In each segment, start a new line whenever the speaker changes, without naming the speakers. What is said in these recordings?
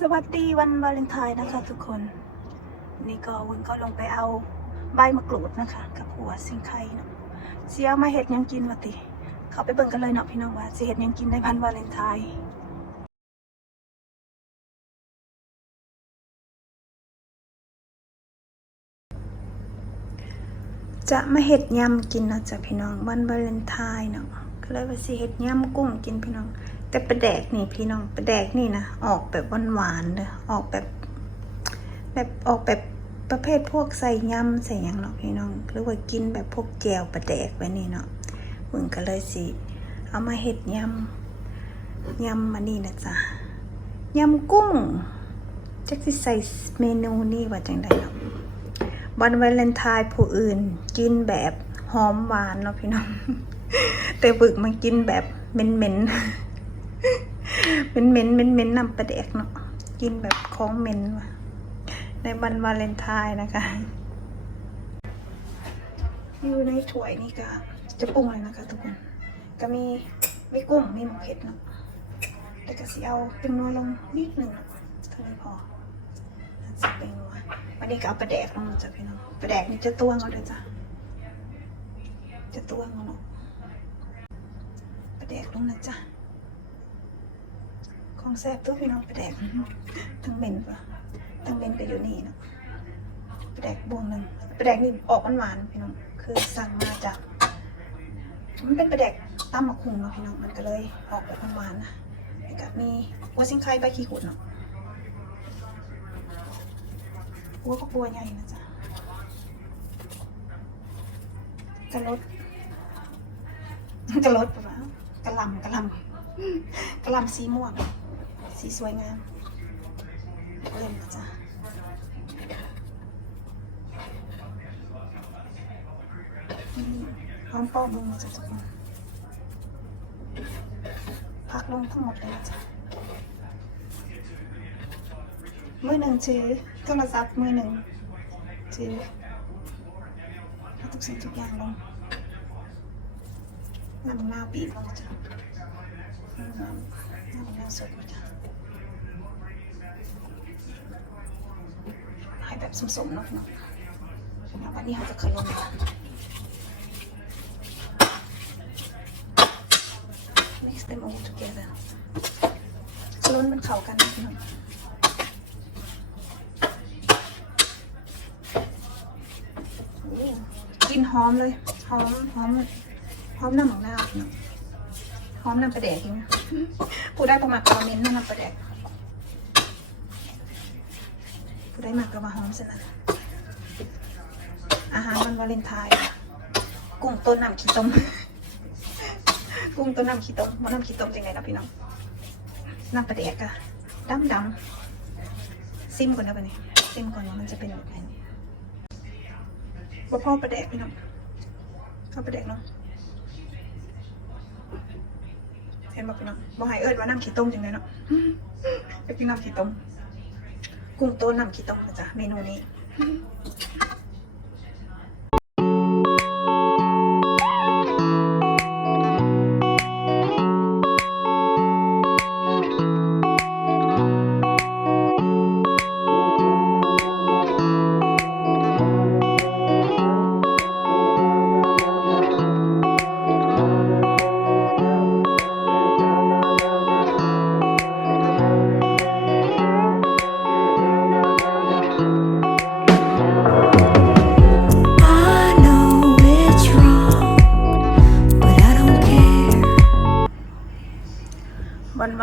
สวัสดีวันวาเลนไทน์นะคะทุกคน นี่ก็วุ้นก็ลงไปเอาใบมะกรูดนะคะ กับหัวสิงไข่เนาะเสียมาเห็ดยังกินวะติ เขาไปเบิ่งกันเลยเนาะพี่น้องว่าสิเห็ดยังกินในพันวาเลนไทน์จะมาเห็ดยำกินเนาะจ้ะพี่น้องวันวาเลนไทน์เนาะก็เลยว่าสิเห็ดยำกุ้งกินพี่น้อง แต่ปลาแดกนี่พี่น้องปลาแดกนี่นะออกแบบหวานๆเลยออกแบบ แบบออกแบบประเภทพวกใส่ยำใส่ยังเนาะพี่น้อง หรือว่ากินแบบพวกแจวปลาแดกไว้นี่เนาะมึงก็เลยสิเอามาเห็ดยำยำมานี่นะจ๊ะยำกุ้งจักสิใส่เมนูนี่ว่าจังไดเนาะวันวาเลนไทน์ผู้อื่น กินแบบหอมหวานเนาะพี่น้อง แต่บึกมันกินแบบเหม็นๆ เป็นเหม็นเหม็นเหม็นนำปลาแดกเนาะกินแบบของเหม็นว่ะในวันวาเลนไทน์นะคะอยู่ในถ้วยนี่ก็จะปรุงเลยนะคะทุกคน ก็มีมีกุ้งมีหมูเผ็ดเนาะแต่ก็สิเอาเป็นนัวลงนิดหนึ่งเนาะเท่านี้พอจะเป็นนัววันนี้ก็เอาปลาแดกลงจ้ะพี่น้องปลาแดกนี่จะตวงเอาเลยจ้ะจะตวงเอาเนาะปลาแดกลงนะจ๊ะ ของแซ่บตัวพี่น้องไปแดกทั้งเบนปะทั้งเบนก็อยู่นี่เนาะไปแดกบวงหนึ่งไปแดกนี่ออกหวานๆพี่น้องคือสั่งมาจากมันเป็นไปแดกตำมมะคุงเนาะพี่น้องมันก็เลยออกแบบหวานๆนะแล้วก็มีหัวซิงไคใบขี้ขุดเนาะหัวก็บัวใหญ่นะจ๊ะกระลดกระลดปะวะกระลำกระลำกระลำสีม่วง สีสวยงามเริ่มจ๊ะพร้อมปอกลงนะจ๊ะทุกคนพักลงทั้งหมดเลยจ๊ะมือหนึ่งถือโทรศัพท์มือหนึ่งถือทุกสิ่งทุกอย่างลงน้ำมะนาปีบลงจ๊ะน้ำน้ำน้ำสดมาจ้ะ ให้แบบสมๆเนาะเนาะแล้ววันนี้เราจะขลุ่น mix them all together ขลุ่นมันเข้ากันนะพี่น้องโอ้กลินหอมเลย หอมหอมหอมน้ำหมักหน้าพี่น้องหอมน้ำปลาแดกจริงนะผู้ได้ประมาณคอมเมนต์น้ำปลาแดกผู้ ได้มากก็มาหอมสนะอาหารวันวาเลนไทน์กุ้งต้นน้ำขี้ต้ม กุ้งต้นน้ำขี้ต้มมันน้ำขี้ต้มยังไงนะพี่น้องน้ำปลาแดกอะดำดำซิมก่อนนะปะเนี่ยซิมก่อนว่ามันจะเป็นแบบไหนว่าพ่อปลาแดกพี่น้องพ่อปลาแดกเนาะเห็นบอกพี่น้องบอกให้เอิญว่าน้ำขี้ต้มจังเลยเนาะไปกินน้ำขี้ต้ม กุ้งโต้น้ำขี้ต้มนะจ๊ะเมนูนี้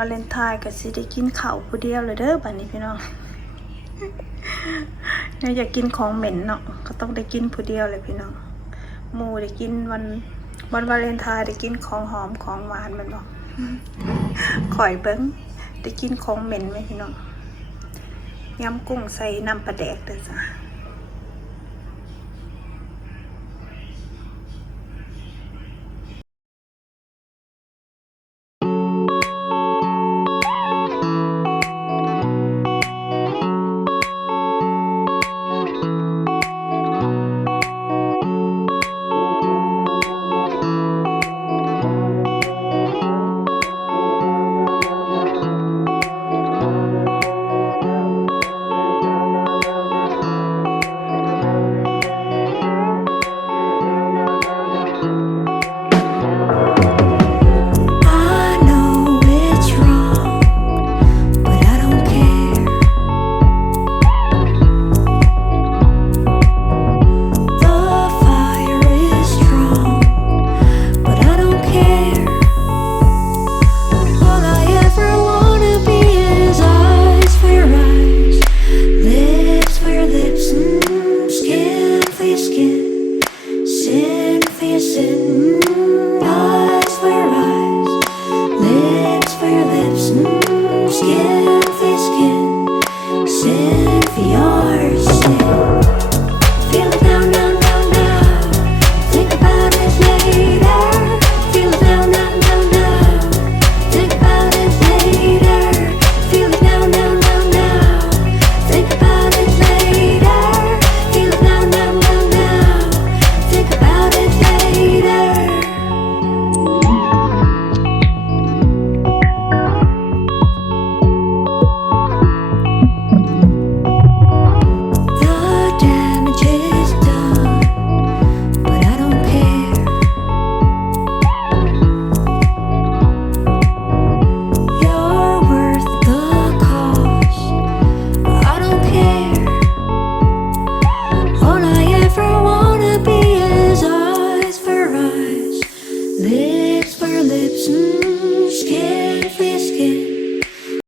าเลนไทน์ก็สิได้กินข้าวผู้เดียวเลยเด้อบัดนี้พี่น้องเนี่ยอยากกินของเหม็นเนาะก็ต้องได้กินผู้เดียวเลยพี่น้องหมูได้กินวันวันวาเลนไทน์ได้กินของหอมของหวานมันบอกข่อยเบิ้งได้กินของเหม็นไหมพี่น้องยำกุ้งใส่น้ำปลาแดกเด้อจ้ะ